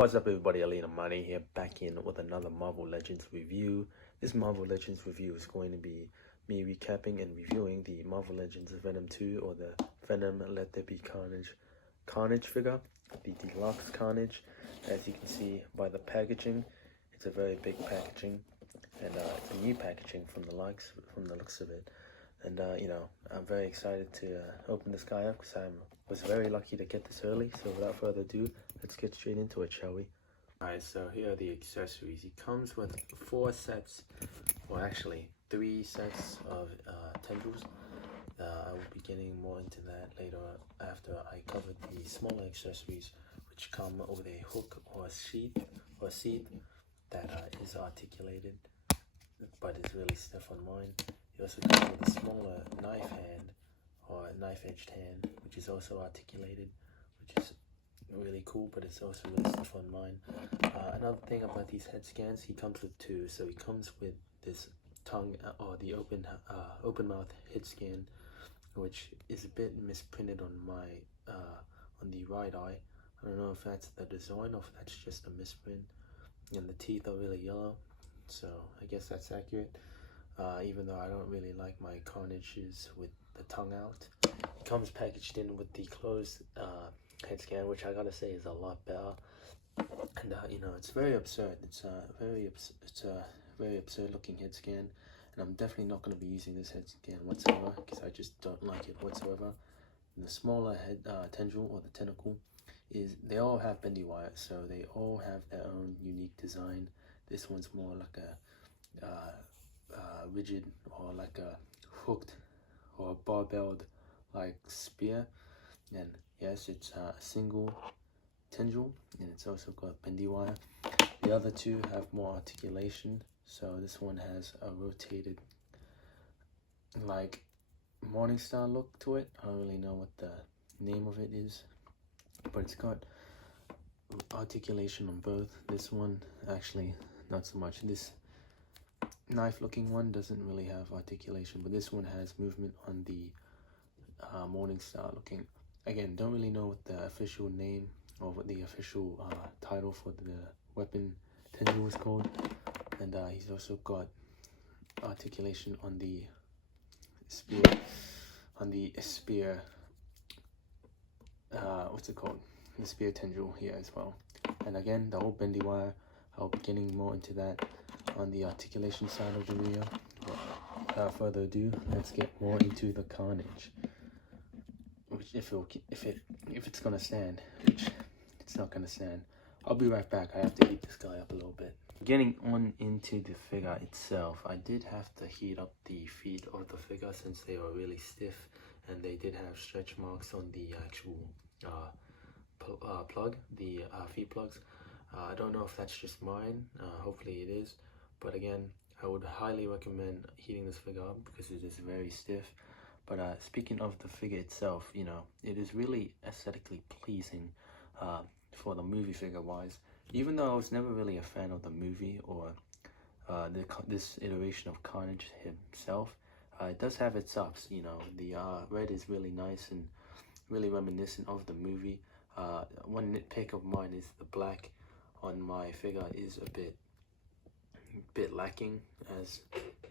What's up everybody, Alina Money here, back in with another Marvel Legends review. This Marvel Legends review is going to be me recapping and reviewing the Marvel Legends Venom 2, or the Venom Let There Be Carnage figure, the Deluxe Carnage. As you can see by the packaging, it's a very big packaging, and it's a new packaging from the looks of it. And I'm very excited to open this guy up because I was very lucky to get this early. So without further ado, let's get straight into it, shall we? Alright, so here are the accessories. He comes with 4 sets, or actually 3 sets of tendrils. I will be getting more into that later after I cover the smaller accessories, which come with a hook or a sheath that is articulated, but is really stiff on mine. It also comes with a smaller knife hand, or a knife-edged hand, which is also articulated, which is really cool, but it's also really stiff on mine. Another thing about these head scans, he comes with 2. So he comes with this tongue, or the open mouth head scan, which is a bit misprinted on my on the right eye. I don't know if that's the design or if that's just a misprint. And the teeth are really yellow, so I guess that's accurate. Even though I don't really like my Carnages with the tongue out. It comes packaged in with the closed head scan, which I gotta say is a lot better. And it's very absurd. It's a very absurd looking head scan, and I'm definitely not going to be using this head scan whatsoever because I just don't like it whatsoever. And the smaller head tendril, or the tentacle, they all have bendy wire, so they all have their own unique design. This one's more like a rigid, or like a hooked or barbelled like spear. And yes, it's a single tendril, and it's also got bendy wire. The other 2 have more articulation, so this one has a rotated like Morningstar look to it. I don't really know what the name of it is, but it's got articulation on both. This one actually not so much. This knife looking one doesn't really have articulation, but this one has movement on the Morningstar looking. Again, don't really know what the official name or what the official title for the weapon tendril is called. And he's also got articulation on the spear, what's it called? The spear tendril here as well. And again, the whole bendy wire, I'll be getting more into that on the articulation side of the video. But without further ado, let's get more into the Carnage. Which if it's gonna stand, which it's not gonna stand. I'll be right back. I have to heat this guy up a little bit. Getting on into the figure itself, I did have to heat up the feet of the figure since they were really stiff, and they did have stretch marks on the actual plug, the feet plugs. I don't know if that's just mine. Hopefully it is, but again, I would highly recommend heating this figure up because it is very stiff. But speaking of the figure itself, it is really aesthetically pleasing for the movie figure wise. Even though I was never really a fan of the movie or this iteration of Carnage himself, it does have its ups. The red is really nice and really reminiscent of the movie. One nitpick of mine is the black on my figure is a bit lacking, as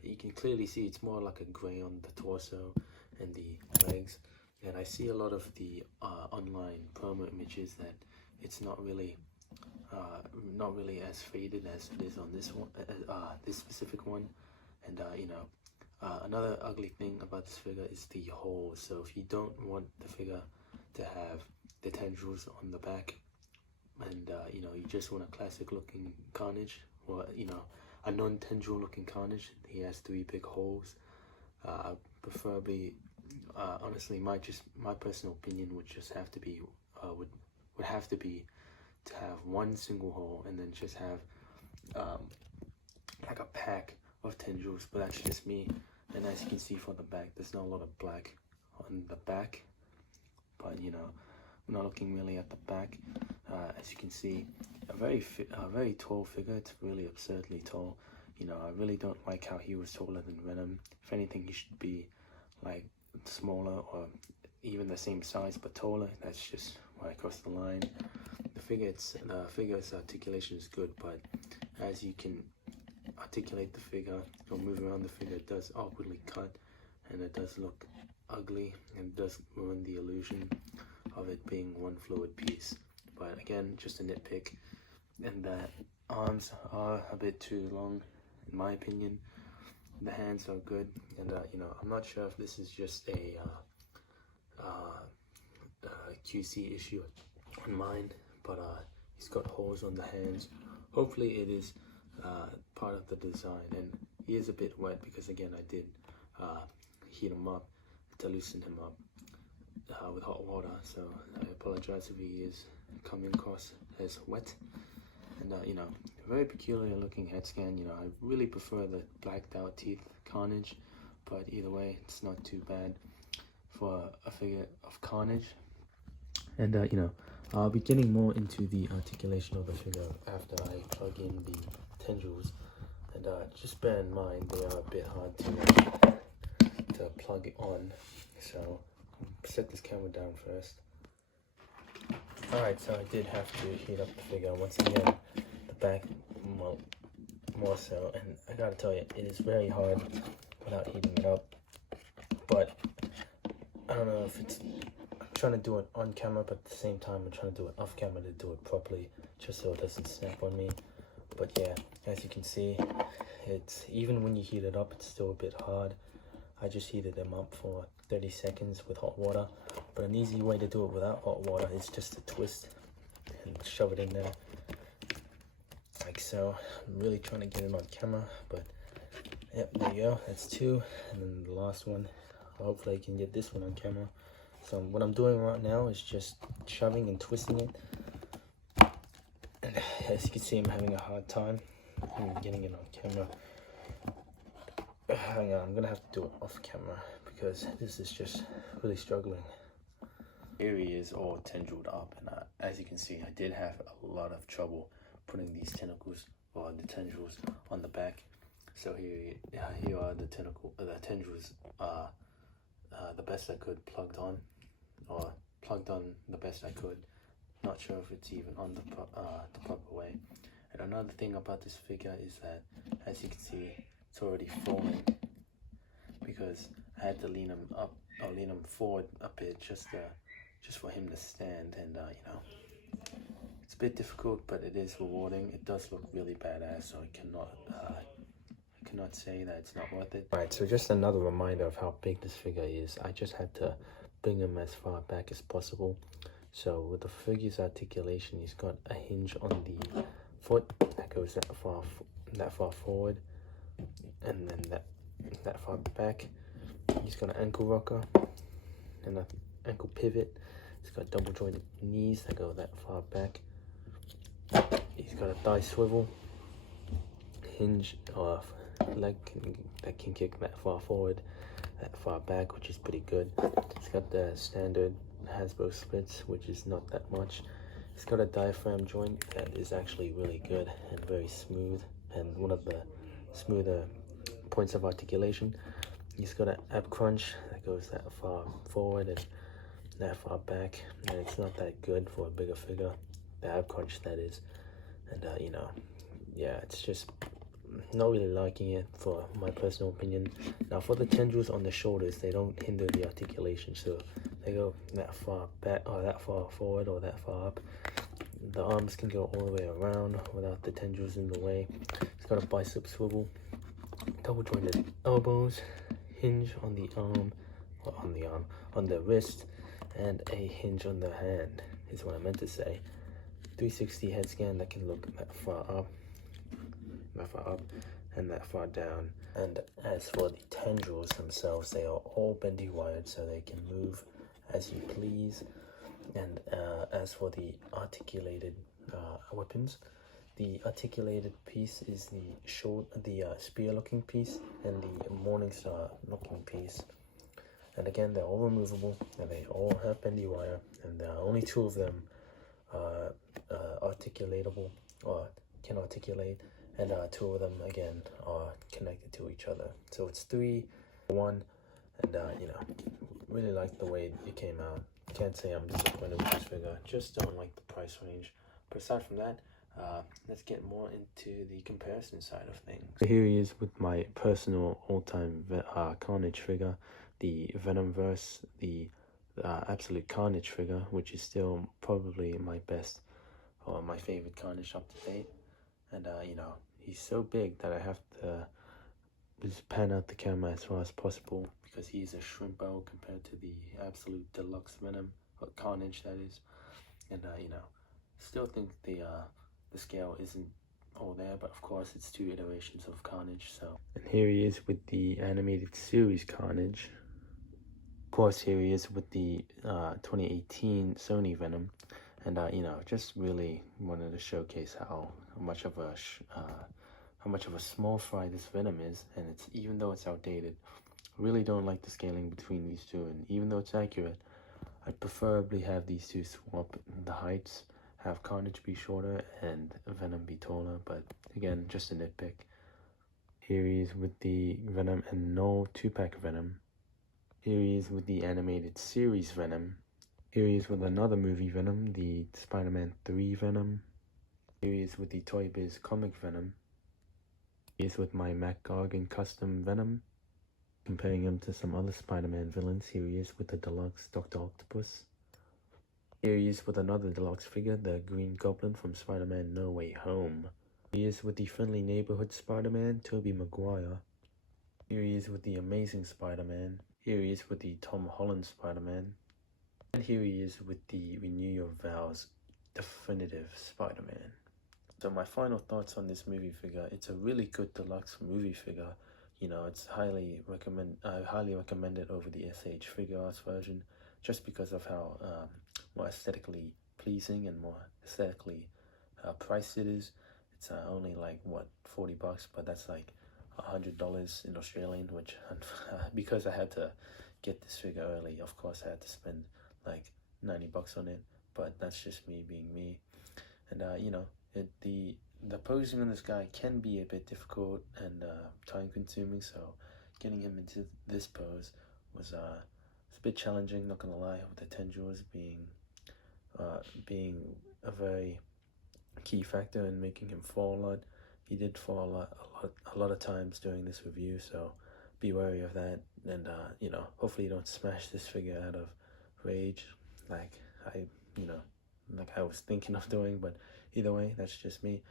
you can clearly see it's more like a gray on the torso and the legs. And I see a lot of the online promo images that it's not really as faded as it is on this one, this specific one. And another ugly thing about this figure is the holes. So if you don't want the figure to have the tendrils on the back, and you just want a classic looking Carnage, or a non-tendril looking Carnage, he has 3 big holes. Preferably, honestly, my personal opinion would just have to be would have to be to have 1 single hole, and then just have like a pack of tendrils. But that's just me. And as you can see for the back, there's not a lot of black on the back, but we're not looking really at the back. As you can see, a very tall figure. It's really absurdly tall. I really don't like how he was taller than Venom. If anything, he should be like smaller, or even the same size but taller. That's just where I crossed the line. The figure's articulation is good, but as you can articulate the figure or move around the figure, it does awkwardly cut, and it does look ugly, and it does ruin the illusion of it being one fluid piece. But again, just a nitpick, and the arms are a bit too long in my opinion. The hands are good, and you know, I'm not sure if this is just a QC issue on mine, but he's got holes on the hands. Hopefully it is part of the design, and he is a bit wet because again I did heat him up to loosen him up with hot water, so I apologize if he is coming across as wet. And you know, very peculiar looking head scan. You know, I really prefer the blacked out teeth Carnage, but either way it's not too bad for a figure of Carnage. And you know, I'll be getting more into the articulation of the figure after I plug in the tendrils, and just bear in mind they are a bit hard to plug it on, so I'll set this camera down first. Alright, so I did have to heat up the figure once again, the back more so, and I gotta tell you, it is very hard without heating it up. But I don't know if it's, I'm trying to do it on camera, but at the same time I'm trying to do it off camera to do it properly, just so it doesn't snap on me. But yeah, as you can see, it's, even when you heat it up, it's still a bit hard. I just heated them up for 30 seconds with hot water, but an easy way to do it without hot water is just to twist and shove it in there, like so. I'm really trying to get it on camera, but yep, there you go, that's two. And then the last one, hopefully I can get this one on camera. So what I'm doing right now is just shoving and twisting it, and as you can see, I'm having a hard time getting it on camera. Hang on, I'm gonna have to do it off camera because this is just really struggling. Here he is all tendrilled up, and as you can see, I did have a lot of trouble putting these tentacles or the tendrils on the back. So here are the tendrils, the best I could plugged on the best I could. Not sure if it's even on the proper way. And another thing about this figure is that, as you can see, it's already falling because I had to lean him up, or lean him forward a bit just for him to stand. And you know, it's a bit difficult, but it is rewarding. It does look really badass, so I cannot say that it's not worth it. Alright, so just another reminder of how big this figure is. I just had to bring him as far back as possible. So with the figure's articulation, he's got a hinge on the foot that goes that far forward, and then that far back. He's got an ankle rocker and an ankle pivot. He's got double jointed knees that go that far back. He's got a thigh swivel, hinge or leg that can kick that far forward, that far back, which is pretty good. He's got the standard Hasbro splits, which is not that much. He's got a diaphragm joint that is actually really good and very smooth, and one of the smoother points of articulation. He's got an ab crunch that goes that far forward and that far back, and it's not that good for a bigger figure, the ab crunch that is. And you know, yeah, it's just not really liking it, for my personal opinion. Now for the tendrils on the shoulders, they don't hinder the articulation, so they go that far back or that far forward or that far up. The arms can go all the way around without the tendrils in the way. It's got a bicep swivel, double jointed elbows, hinge on the arm, or on the wrist, and a hinge on the hand is what I meant to say. 360 head scan that can look that far up and that far down. And as for the tendrils themselves, they are all bendy wired, so they can move as you please. And as for the articulated weapons, the articulated piece is the spear looking piece and the Morningstar looking piece. And again, they're all removable and they all have bendy wire, and there are only two of them articulatable or can articulate, and two of them again are connected to each other. So it's 3-1, and you know, really like the way it came out. Can't say I'm disappointed with this figure, just don't like the price range. But aside from that, let's get more into the comparison side of things. So here he is with my personal all-time Carnage figure, the Venomverse, the absolute Carnage figure, which is still probably my best or my favorite Carnage up to date. And you know, he's so big that I have to just pan out the camera as far as possible because he's a shrimpo compared to the absolute Deluxe Venom, or Carnage that is. And you know, still think the scale isn't all there, but of course it's 2 iterations of Carnage. So, and here he is with the animated series Carnage. Of course, here he is with the 2018 Sony Venom. And you know, just really wanted to showcase how much of a small fry this Venom is. And it's, even though it's outdated, I really don't like the scaling between these two. And even though it's accurate, I'd preferably have these two swap the heights, have Carnage be shorter and Venom be taller. But again, just a nitpick. Here he is with the Venom and no 2-pack Venom. Here he is with the animated series Venom. Here he is with another movie Venom, the Spider-Man 3 Venom. Here he is with the Toy Biz comic Venom. He is with my Mac Gargan custom Venom. Comparing him to some other Spider-Man villains, here he is with the Deluxe Dr. Octopus. Here he is with another Deluxe figure, the Green Goblin from Spider-Man No Way Home. He is with the Friendly Neighborhood Spider-Man, Tobey Maguire. Here he is with the Amazing Spider-Man. Here he is with the Tom Holland Spider-Man. And here he is with the Renew Your Vows definitive Spider-Man. So my final thoughts on this movie figure, it's a really good deluxe movie figure. You know, it's I highly recommend it over the SH Figure Arts version, just because of how more aesthetically pleasing and more aesthetically priced it is. It's only like, what, $40, but that's like $100 in Australian, which because I had to get this figure early, of course I had to spend like $90 on it. But that's just me being me. And you know, the posing on this guy can be a bit difficult and time consuming, so getting him into this pose was it's a bit challenging, not gonna lie, with the tendrils being a very key factor in making him fall a lot. He did fall a lot of times during this review, so be wary of that. And you know, hopefully you don't smash this figure out of rage like I was thinking of doing. But either way, that's just me.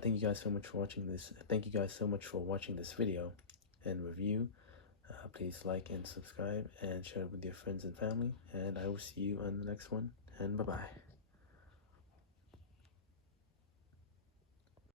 Thank you guys so much for watching this. Thank you guys so much for watching this video and review. Please like and subscribe and share it with your friends and family. And I will see you on the next one. And bye-bye.